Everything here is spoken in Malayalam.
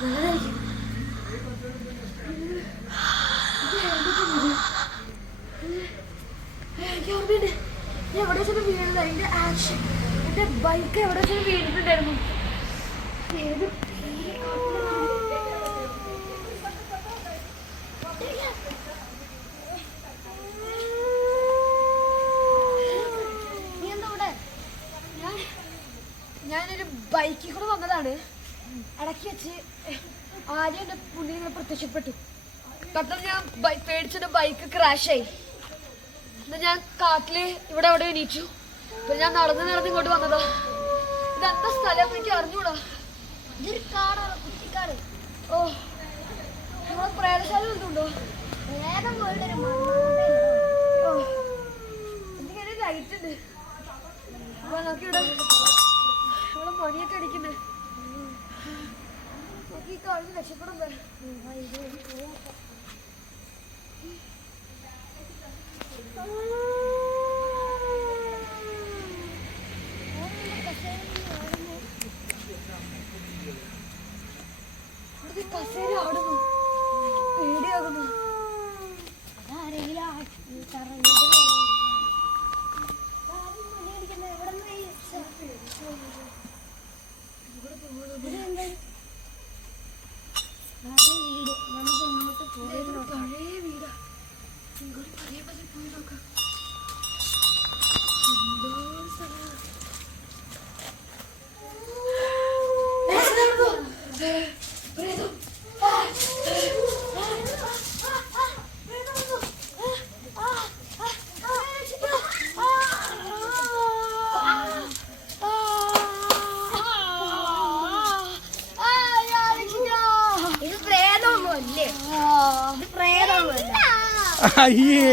ഞാൻ എവിടെ വെച്ചാൽ വീണത് അതിന്റെ ആക്ഷൻ എന്റെ ബൈക്ക് എവിടെ വെച്ചാൽ വീണിട്ടുണ്ടായിരുന്നു. ഏത് ഞാനൊരു ബൈക്കിൽ കൂടെ വന്നതാണ്. ഇടയ്ക്ക് വെച്ച് ആദ്യം എൻ്റെ മുന്നിൽ ഇങ്ങനെ പ്രത്യക്ഷപ്പെട്ടു. പെട്ടെന്ന് ഞാൻ പേടിച്ചിട്ട് ബൈക്ക് ക്രാഷായി. എന്നാൽ ഞാൻ കാട്ടില് ഇവിടെ അവിടെ എണീച്ചു. പിന്നെ ഞാൻ നടന്ന് ഇങ്ങോട്ട് വന്നതാ. ഇതെന്താ സ്ഥലം എനിക്ക് അറിഞ്ഞൂടാ. ഇതൊരു കാടാണ്, കുറ്റിക്കാട്. ഓ, നമ്മളെ പ്രേതശാല എന്തുണ്ടോ? പ്രേതം പോയിട്ട് ഓ, എനിക്കതിന് ലൈറ്റ് ഉണ്ട്. അപ്പൊ നോക്കിവിടെ ഇവിടെ മണിയൊക്കെ അടിക്കുന്നത്. നോക്കി ഈ കാടിന് രക്ഷപ്പെടുമ്പോ കസേര ആടുന്നു. പേടിയാകുന്നു. പഴയ വീടാ. ഇങ്ങോട്ട് പഴയ പതി പോയി നോക്കാം. എന്തോ സ്ഥലം. അയ്യേ